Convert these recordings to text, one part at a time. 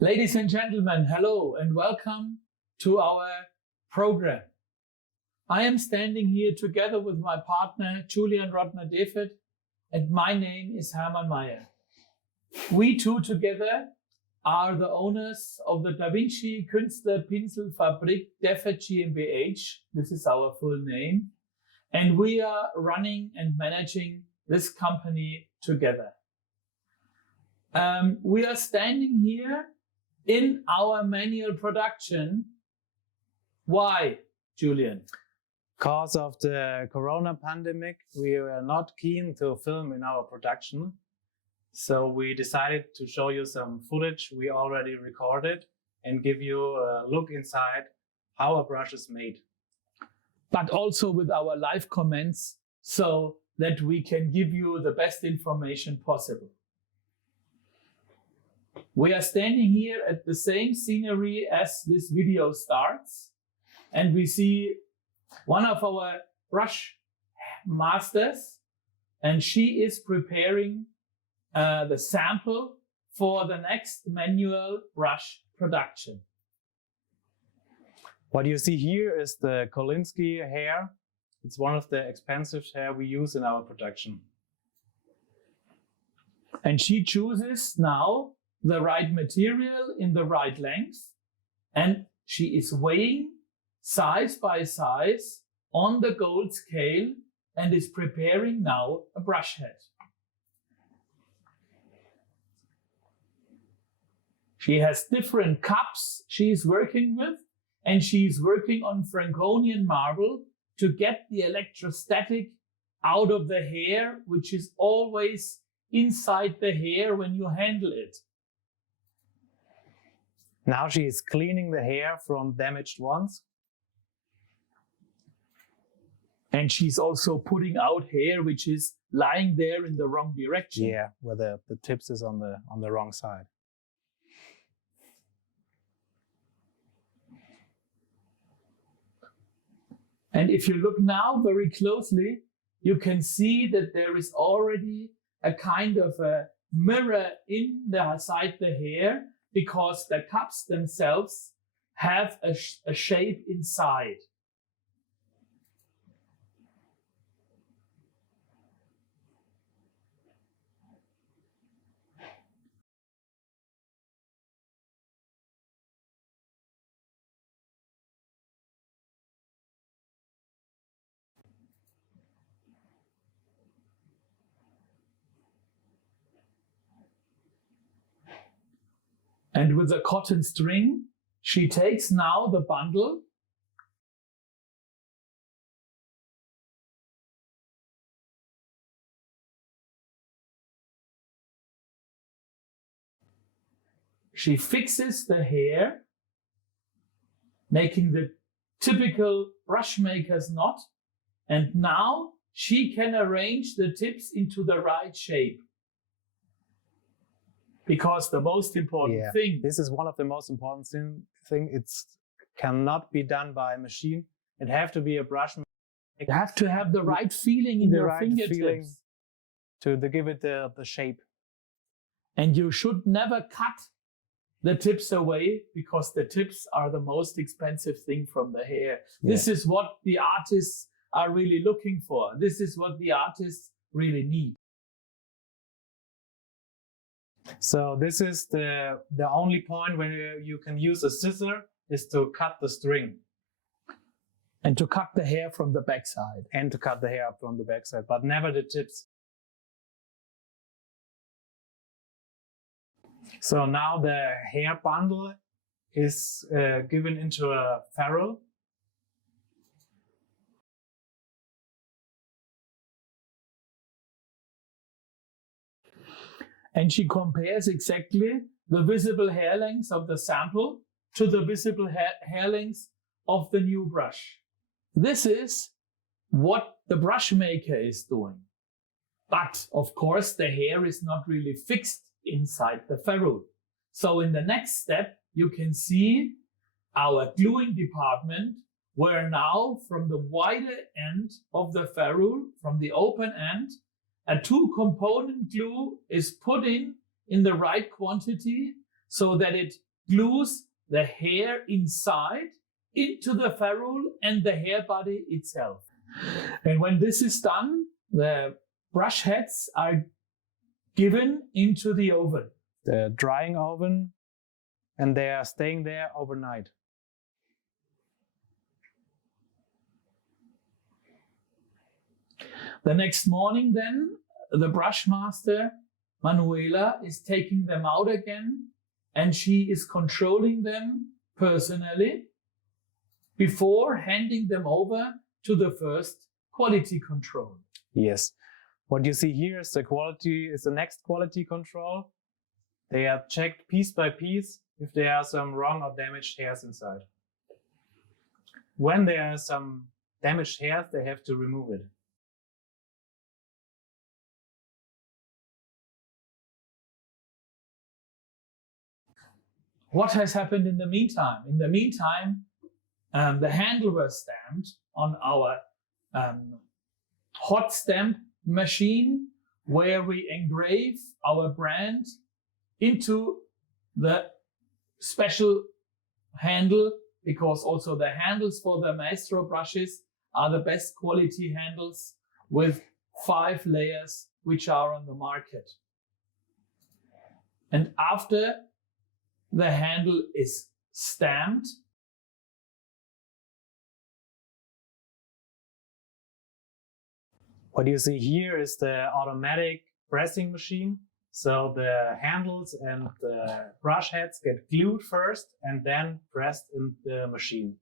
Ladies and gentlemen, hello and welcome to our program. I am standing here together with my partner, Julian Rodner-Defert, and my name is Hermann Meyer. We two together are the owners of the Da Vinci Künstler Pinselfabrik Defert GmbH. This is our full name. And we are running and managing this company together. We are standing here in our manual production. Why, Julian? Because of the corona pandemic, we were not keen to film in our production. So we decided to show you some footage we already recorded and give you a look inside how a brush is made. But also with our live comments so that we can give you the best information possible. We are standing here at the same scenery as this video starts, and we see one of our brush masters, and she is preparing the sample for the next manual brush production. What you see here is the Kolinsky hair. It's one of the expensive hair we use in our production. And she chooses now the right material in the right length, and she is weighing size by size on the gold scale and is preparing now a brush head. She has different cups she is working with, and she is working on Franconian marble to get the electrostatic out of the hair, which is always inside the hair when you handle it. Now she is cleaning the hair from damaged ones. And she's also putting out hair which is lying there in the wrong direction. Yeah, where the tips is on the wrong side. And if you look now very closely, you can see that there is already a kind of a mirror inside the hair, because the cups themselves have a shape inside. And with a cotton string, she takes now the bundle she fixes the hair, making the typical brush maker's knot, and now she can arrange the tips into the right shape. Because the most important thing... This is one of the most important thing. It cannot be done by a machine. It has to be a brush maker. You have to have the right feeling in your fingertips to give it the shape. And you should never cut the tips away, because the tips are the most expensive thing from the hair. Yeah. This is what the artists are really looking for. This is what the artists really need. So this is the only point when you can use a scissor is to cut the string. And to cut the hair from the backside. And to cut the hair from the backside, but never the tips. So now the hair bundle is given into a ferrule. And she compares exactly the visible hair length of the sample to the visible hair length of the new brush. This is what the brush maker is doing. But of course, the hair is not really fixed inside the ferrule. So in the next step, you can see our gluing department, where now from the wider end of the ferrule, from the open end, a 2-component glue is put in the right quantity so that it glues the hair inside into the ferrule and the hair body itself. And when this is done, the brush heads are given into the oven. The drying oven, and they are staying there overnight. The next morning then, the brush master, Manuela, is taking them out again, and she is controlling them personally before handing them over to the first quality control. Yes. What you see here is the next quality control. They are checked piece by piece if there are some wrong or damaged hairs inside. When there are some damaged hairs, they have to remove it. What has happened in the meantime? In the meantime, the handle was stamped on our hot stamp machine, where we engrave our brand into the special handle, because also the handles for the Maestro brushes are the best quality handles with 5 layers which are on the market. And after the handle is stamped, what you see here is the automatic pressing machine. So the handles and the brush heads get glued first and then pressed in the machine.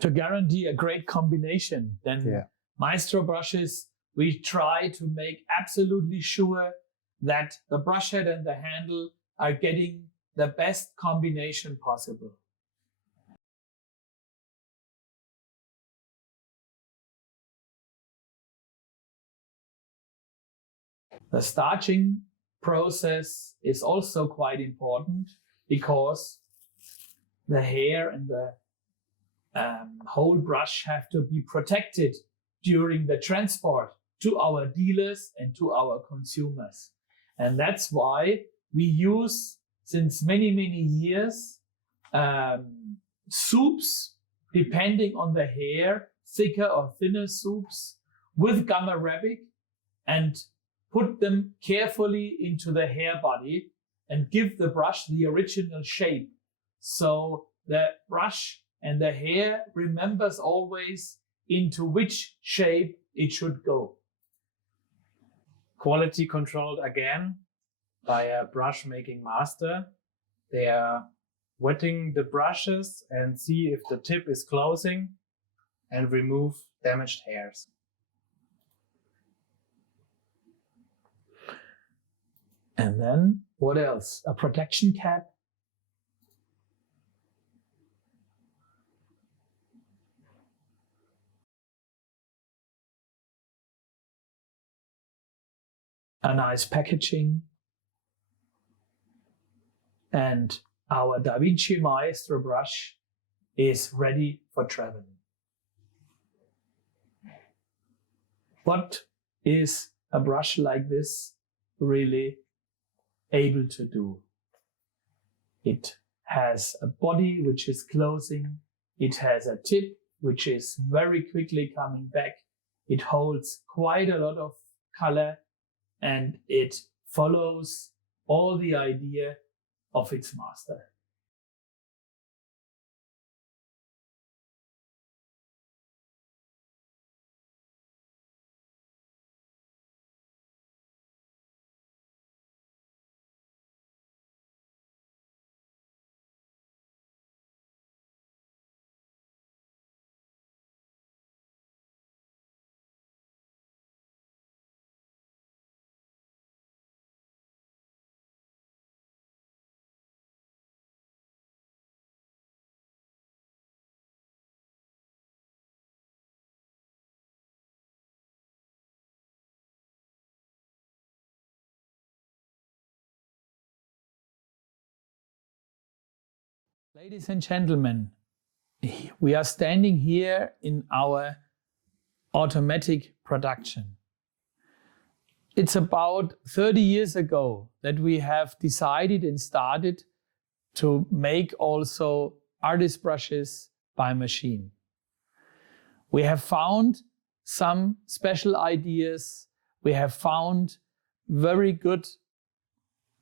To guarantee a great combination, then Maestro brushes, we try to make absolutely sure that the brush head and the handle are getting the best combination possible. The starching process is also quite important, because the hair and the whole brush have to be protected during the transport to our dealers and to our consumers. And that's why we use, since many years, soups, depending on the hair, thicker or thinner soups with gum arabic, and put them carefully into the hair body and give the brush the original shape. So the brush and the hair remembers always into which shape it should go. Quality controlled again by a brush making master. They are wetting the brushes and see if the tip is closing and remove damaged hairs. And then what else? A protection cap. A nice packaging. And our Da Vinci Maestro brush is ready for traveling. What is a brush like this really able to do? It has a body which is closing. It has a tip which is very quickly coming back. It holds quite a lot of color, and it follows all the idea of its master. Ladies and gentlemen, we are standing here in our automatic production. it's about 30 years ago that we have decided and started to make also artist brushes by machine. We have found some special ideas. We have found very good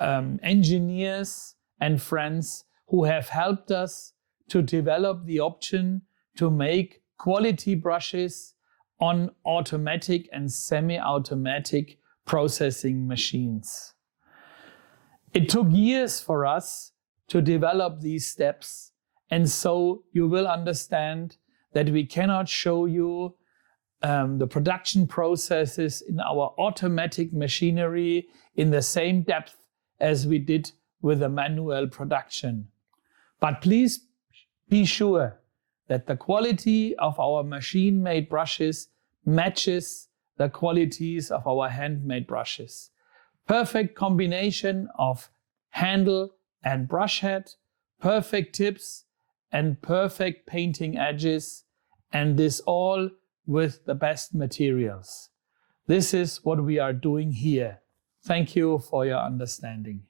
engineers and friends who have helped us to develop the option to make quality brushes on automatic and semi-automatic processing machines. It took years for us to develop these steps, and so you will understand that we cannot show you the production processes in our automatic machinery in the same depth as we did with the manual production. But please be sure that the quality of our machine-made brushes matches the qualities of our handmade brushes. Perfect combination of handle and brush head, perfect tips and perfect painting edges, and this all with the best materials. This is what we are doing here. Thank you for your understanding.